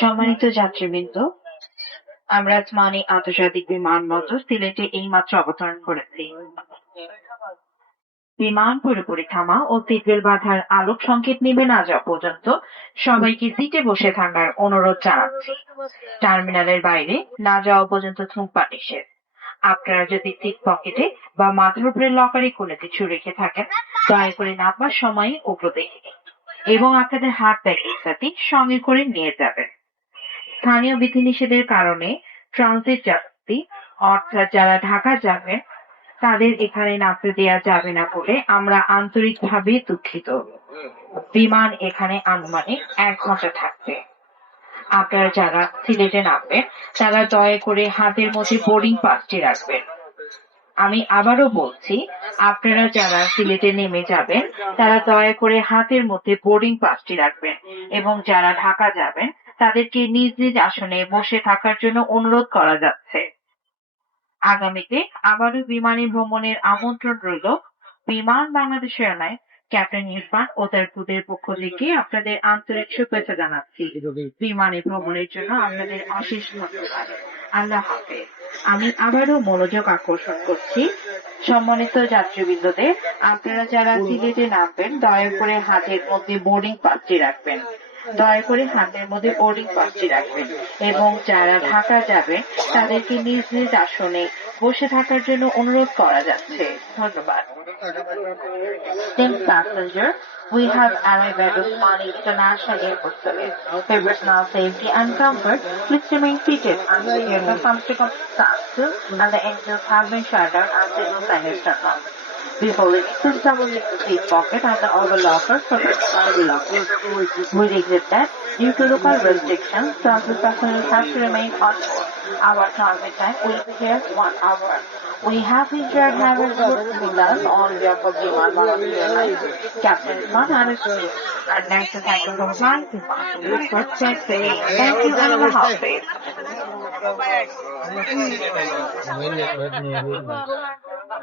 সম্মানিত যাত্রীবৃন্দ, আমরা ওসমানী আন্তর্জাতিক বিমানবন্দর সিলেটে এইমাত্র অবতরণ করেছি। বিমান পুরোপুরি থামা ও সিটবেল্ট বাঁধার আলোক সংকেত নেমে না যাওয়া পর্যন্ত সবাইকে সিটে বসে থাকার অনুরোধ জানাচ্ছি। টার্মিনালের বাইরে না যাওয়া পর্যন্ত ধূমপান নিষেধ। আপনারা যদি সিট পকেটে বা মাথার উপরে লকারে কোনো কিছু রেখে থাকেন, দয়া করে নামবার সময় ওগুলো দেখে নিন। এবং আপনাদের হাত ব্যাগ ইত্যাদি সঙ্গে করে নিয়ে যাবেন। স্থানীয় বিধিনিষেধের কারণে ট্রানজিট যাত্রী, অর্থাৎ যারা ঢাকা যাবেন, তাদের এখানে নামতে দেওয়া যাবে না বলে আমরা আন্তরিকভাবে দুঃখিত। বিমান এখানে আনুমানিক এক ঘণ্টা থাকবে। আপনারা যারা সিলেটে নামবেন, তারা দয়া করে হাতের মধ্যে বোর্ডিং পাসটি রাখবেন। আমি আবারও বলছি, আপনারা যারা সিলেটে নেমে যাবেন, তারা দয়া করে হাতের মধ্যে বোর্ডিং পাসটি রাখবেন এবং যারা ঢাকা যাবেন, তাদেরকে নিজ নিজ আসনে বসে থাকার জন্য অনুরোধ করা যাচ্ছে। আগামীতে আবারও বিমানে ভ্রমণের আমন্ত্রণ রইল। বিমান বাংলাদেশ এয়ারলাইন্স ক্যাপ্টেন ইরফান ও তার ক্রুদের পক্ষ থেকে আপনাদের আন্তরিক শুভেচ্ছা জানাচ্ছি। বিমানে ভ্রমণের জন্য আপনাদের অশেষ ধন্যবাদ। আল্লাহ হাফেজ। আমি আবারও মনোযোগ আকর্ষণ করছি। সম্মানিত যাত্রীবৃন্দদের, আপনারা যারা সিলেটে নামবেন, দয়া করে হাতের মধ্যে বোর্ডিং পাসটি রাখবেন। দয়া করে হাতের মধ্যে বোর্ডিং পাসটি রাখবেন এবং যারা ঢাকা যাবেন তাদেরকে নিজ নিজ আসনে বসে থাকার জন্য অনুরোধ করা যাচ্ছে ধন্যবাদ Dear passenger, we have arrived at Osmani International Airport Service. For personal safety and comfort, please remain seated until the aircraft comes to complete standstill and the engines have been shut down and signal sign is turned. Before leaving, please double check the seat pocket and the other lockers for personal belongings. We regret that due to local restrictions, transit passengers have to remain on. Our transit time will be here one hour. We have enjoyed having you with us on behalf of Captain Isman his crew. I'd like to thank you for flying to check Thank you and